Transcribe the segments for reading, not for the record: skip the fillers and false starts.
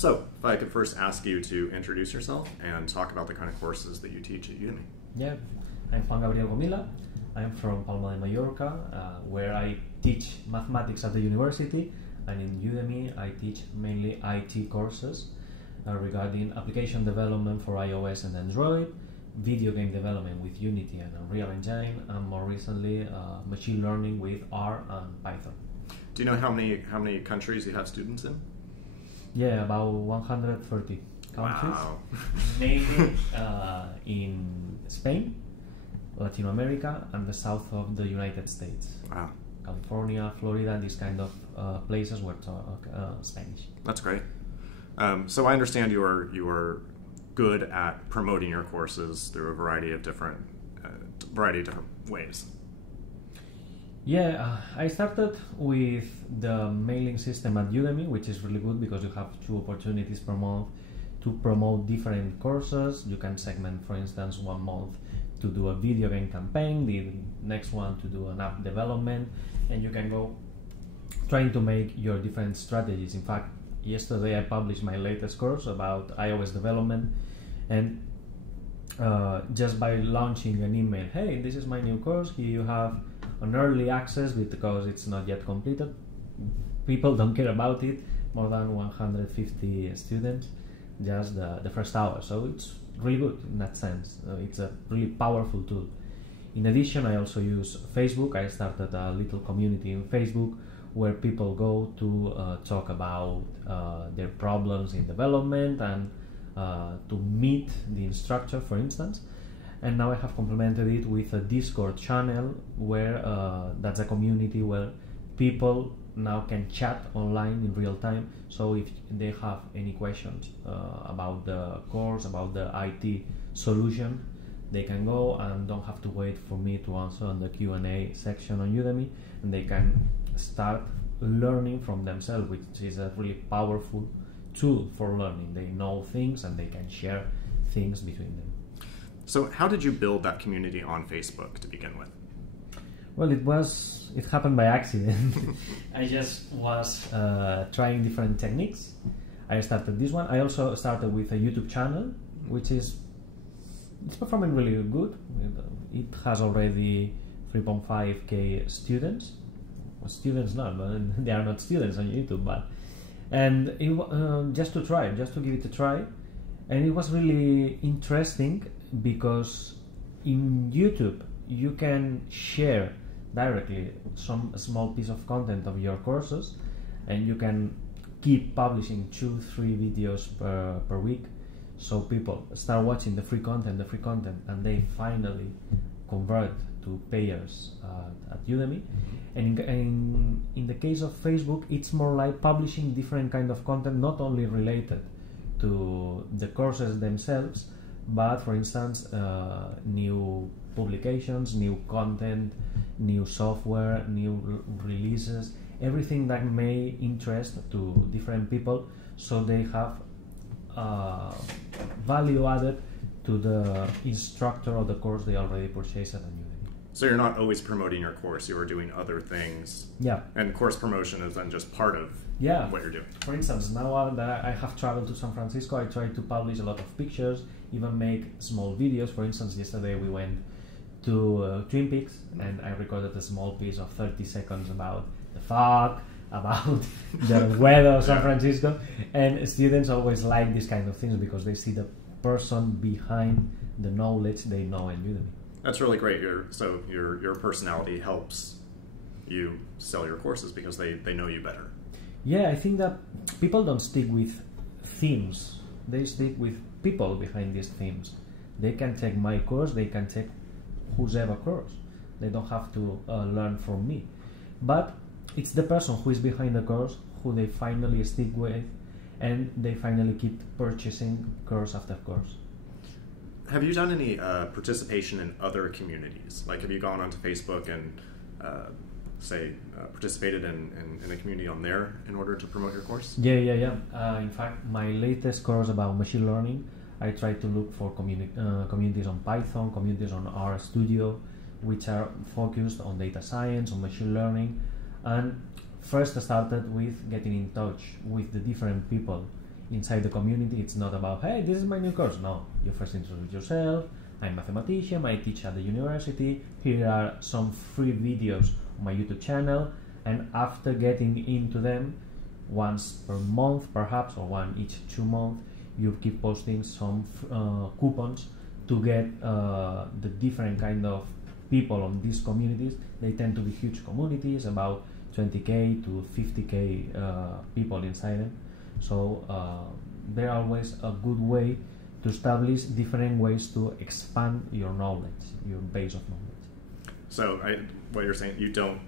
So, if I could first ask you to introduce yourself and talk about the kind of courses that you teach at Udemy. Yeah, I'm Juan Gabriel Gomila. I'm from Palma de Mallorca, where I teach mathematics at the university, and in Udemy I teach mainly IT courses regarding application development for iOS and Android, video game development with Unity and Unreal Engine, and more recently machine learning with R and Python. Do you know how many countries you have students in? Yeah, about 130 countries, Wow. mainly in Spain, Latin America, and the south of the United States. Wow, California, Florida, these kind of places where talk Spanish. that's great. So I understand you are good at promoting your courses through a variety of different ways. Yeah, I started with the mailing system at Udemy, which is really good because you have 2 opportunities per month to promote different courses. You can segment, for instance, 1 month to do a video game campaign, the next one to do an app development, and you can go trying to make your different strategies. In fact, yesterday I published my latest course about iOS development, and just by launching an email, hey, this is my new course, here you have an early access because it's not yet completed. People don't care about it, more than 150 students, just the first hour, so it's really good in that sense. It's a really powerful tool. In addition, I also use Facebook. I started a little community in Facebook where people go to talk about their problems in development and to meet the instructor, for instance. And now I have complemented it with a Discord channel where that's a community where people now can chat online in real time. So if they have any questions about the course, about the IT solution, they can go and don't have to wait for me to answer on the Q&A section on Udemy, and they can start learning from themselves, which is a really powerful tool for learning. They know things and they can share things between them. So how did you build that community on Facebook to begin with? Well, it happened by accident. I just was trying different techniques. I started this one. I also started with a YouTube channel, which it's performing really good. It has already 3.5k students. Well, students not, but they are not students on YouTube. And just to give it a try, and it was really interesting because in YouTube you can share directly some small piece of content of your courses, and you can keep publishing 2-3 videos per week, so people start watching the free content, and they finally convert to payers at Udemy. And in the case of Facebook, it's more like publishing different kind of content, not only related to the courses themselves, but for instance new publications, new content, new software, new releases, everything that may interest to different people, so they have value added to the instructor or the course they already purchased at Udemy. So you're not always promoting your course, you are doing other things. Yeah. And course promotion is then just part of what you're doing. For instance, now that I have traveled to San Francisco, I try to publish a lot of pictures, even make small videos. For instance, yesterday we went to Twin Peaks, and I recorded a small piece of 30 seconds about the fog, about the weather of San Francisco, and students always like these kind of things because they see the person behind the knowledge they know in Udemy. That's really great. Your personality helps you sell your courses because they know you better. Yeah, I think that people don't stick with themes. They stick with people behind these themes. They can take my course, they can take whoever course. They don't have to learn from me. But it's the person who is behind the course who they finally stick with, and they finally keep purchasing course after course. Have you done any participation in other communities? Like, have you gone onto Facebook and participated in a community on there in order to promote your course? Yeah. In fact, my latest course about machine learning, I try to look for communities on Python, communities on R Studio, which are focused on data science, on machine learning. And first I started with getting in touch with the different people inside the community, it's not about, hey, this is my new course. No, you first introduce yourself. I'm a mathematician, I teach at the university. Here are some free videos on my YouTube channel. And after getting into them, once per month perhaps, or one each 2 months, you keep posting some coupons to get the different kind of people on these communities. They tend to be huge communities, about 20k to 50k people inside them. So they're always a good way to establish different ways to expand your knowledge, your base of knowledge. So what you're saying, you don't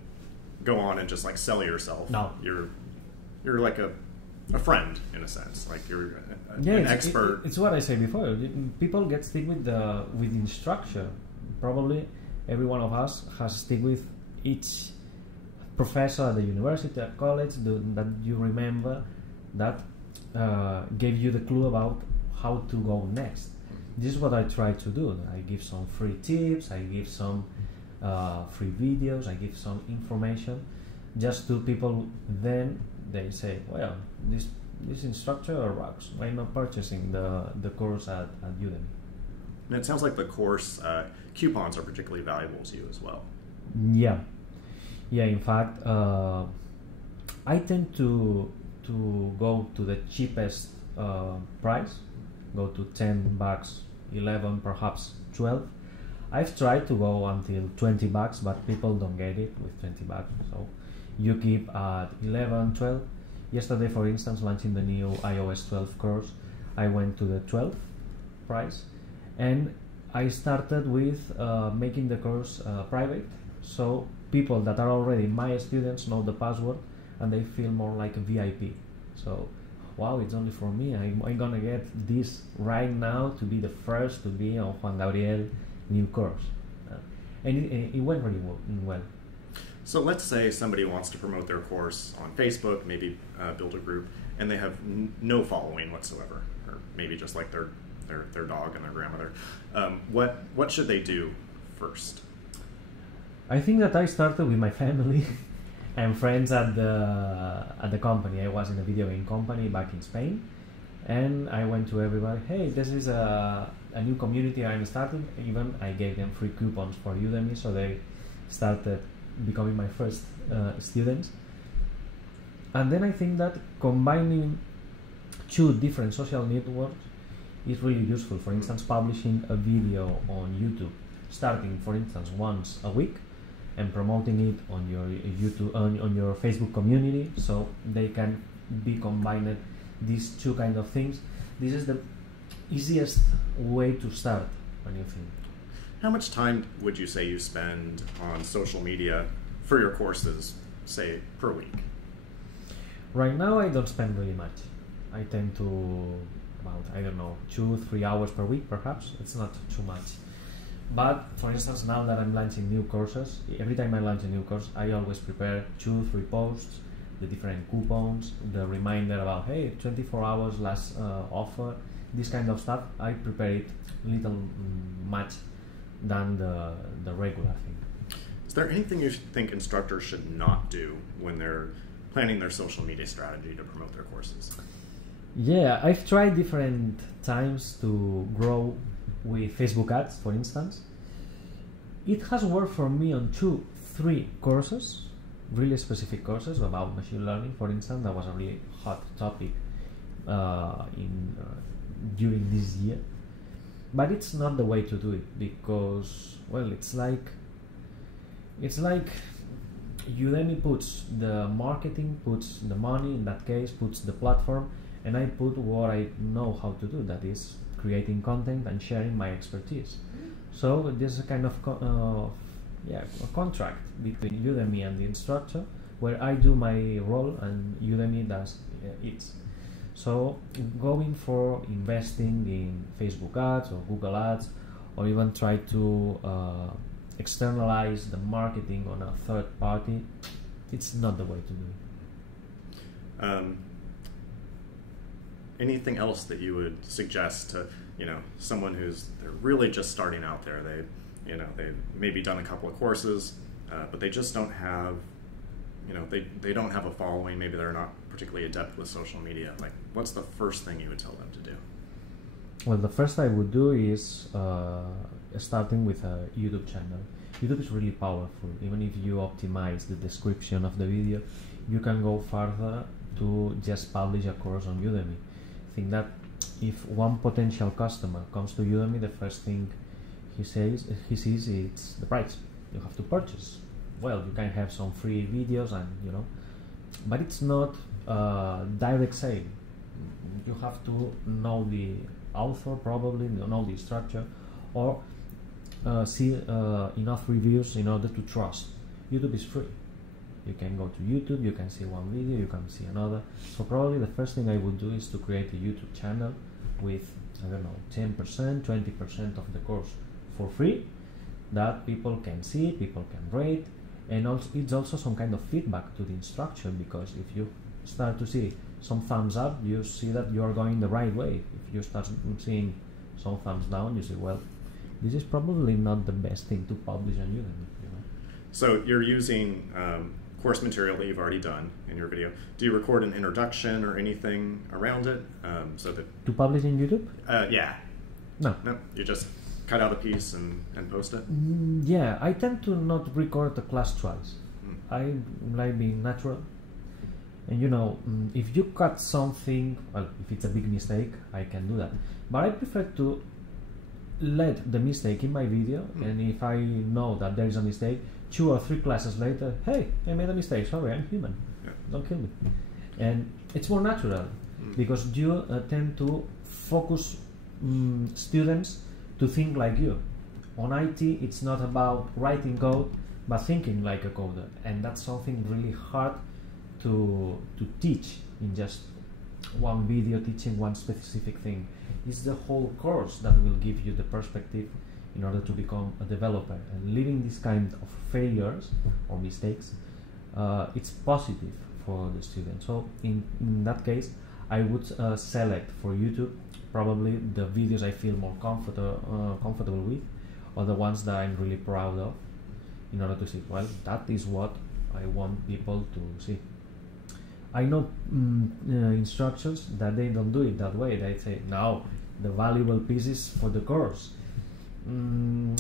go on and just like sell yourself. No. You're like a friend in a sense, like you're an expert. It's what I said before. People get stick with the instructor. Probably every one of us has stick with each professor at the university, at college, that you remember that gave you the clue about how to go next. This is what I try to do. I give some free tips, I give some free videos, I give some information just to people. Then they say, well, this instructor rocks, why not purchasing the course at Udemy? And it sounds like the course coupons are particularly valuable to you as well. Yeah, in fact, I tend to go to the cheapest price, go to $10, 11, perhaps 12. I've tried to go until $20, but people don't get it with $20. So you keep at 11, 12. Yesterday, for instance, launching the new iOS 12 course, I went to the 12th price, and I started with making the course private, so people that are already my students know the password and they feel more like a VIP. So, wow, it's only for me. I'm gonna get this right now to be the first to be on Juan Gabriel new course, and it went really well. So let's say somebody wants to promote their course on Facebook, maybe build a group, and they have no following whatsoever, or maybe just like their dog and their grandmother. What should they do first? I think that I started with my family and friends at the company. I was in a video game company back in Spain, and I went to everybody, hey, this is a new community I'm starting. Even I gave them free coupons for Udemy, so they started becoming my first students. And then I think that combining 2 different social networks is really useful. For instance, publishing a video on YouTube, starting for instance once a week, and promoting it on your YouTube, on your Facebook community, so they can be combined. These 2 kind of things. This is the easiest way to start a new thing. How much time would you say you spend on social media for your courses, say, per week? Right now, I don't spend really much. I tend to about, I don't know, 2-3 hours per week, perhaps. It's not too much. But for instance, now that I'm launching new courses, every time I launch a new course, I always prepare 2-3 posts, the different coupons, the reminder about, hey, 24 hours last offer, this kind of stuff. I prepare it little much than the regular thing. Is there anything you think instructors should not do when they're planning their social media strategy to promote their courses? Yeah, I've tried different times to grow with Facebook ads, for instance. It has worked for me on 2-3 courses, really specific courses about machine learning, for instance. That was a really hot topic during this year. But it's not the way to do it, because, well, it's like Udemy puts the marketing, puts the money, in that case, puts the platform, and I put what I know how to do, that is creating content and sharing my expertise. So there's a kind of a contract between Udemy and the instructor, where I do my role and Udemy does its. So going for investing in Facebook ads or Google ads, or even try to externalize the marketing on a third party, it's not the way to do it. Anything else that you would suggest to, someone they're really just starting out there? They've maybe done a couple of courses, but they just don't have, they don't have a following. Maybe they're not particularly adept with social media, like what's the first thing you would tell them to do? Well, the first I would do is starting with a YouTube channel. YouTube is really powerful. Even if you optimize the description of the video, you can go further to just publish a course on Udemy. I think that if one potential customer comes to Udemy, the first thing he sees it's the price. You have to purchase. Well, you can have some free videos and but it's not direct sale. You have to know the author, probably know the structure, or see enough reviews in order to trust. YouTube is free. You can go to YouTube, you can see one video, you can see another. So probably the first thing I would do is to create a YouTube channel with, I don't know, 10%, 20% of the course for free, that people can see, people can rate, and also it's also some kind of feedback to the instructor, because if you start to see some thumbs up, you see that you are going the right way. If you start seeing some thumbs down, you say, well, this is probably not the best thing to publish on Udemy. So you're using course material that you've already done in your video. Do you record an introduction or anything around it so that to publish in YouTube? Yeah. No. You just cut out a piece and post it? Yeah, I tend to not record the class twice. I like being natural. And if you cut something, well, if it's a big mistake, I can do that. But I prefer to let the mistake in my video, and if I know that there is a mistake, 2 or 3 classes later, hey, I made a mistake, sorry, I'm human. Don't kill me. And it's more natural, because you tend to focus students to think like you. On IT, it's not about writing code, but thinking like a coder, and that's something really hard to teach in just one video teaching one specific thing. It's the whole course that will give you the perspective in order to become a developer. And leaving this kind of failures or mistakes, it's positive for the student. So in that case, I would select for YouTube probably the videos I feel more comfortable with, or the ones that I'm really proud of, in order to see, well, that is what I want people to see. I know instructors that they don't do it that way. They say, no, the valuable pieces for the course.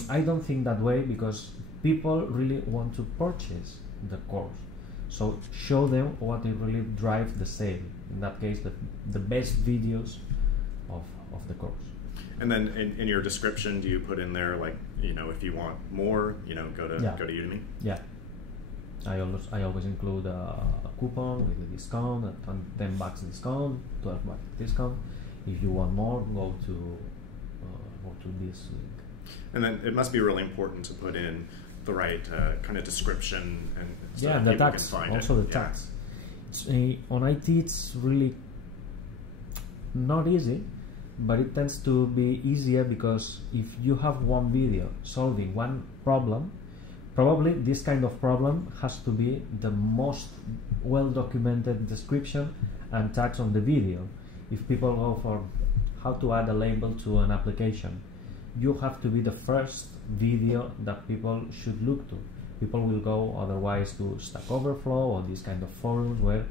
I don't think that way, because people really want to purchase the course. So show them what will really drive the sale. In that case, the best videos of the course. And then in your description, do you put in there, like, if you want more, go to Udemy? Yeah. I always include a coupon with a discount, a $10 discount, $12 discount. If you want more, go to this link. And then it must be really important to put in the right kind of description, and so that the people tags, can find also it. The tags. On IT, it's really not easy, but it tends to be easier, because if you have one video solving one problem, probably this kind of problem has to be the most well-documented description and tags on the video. If people go for how to add a label to an application, you have to be the first video that people should look to. People will go otherwise to Stack Overflow or these kind of forums where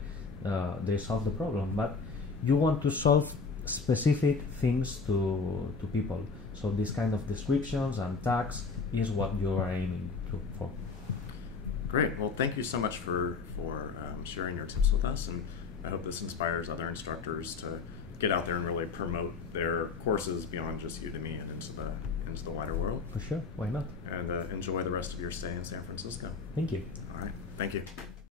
they solve the problem, but you want to solve specific things to people. So this kind of descriptions and tags is what you are aiming for. Great. Well, thank you so much for sharing your tips with us, and I hope this inspires other instructors to get out there and really promote their courses beyond just Udemy and into the wider world. For sure. Why not? And enjoy the rest of your stay in San Francisco. Thank you. All right. Thank you.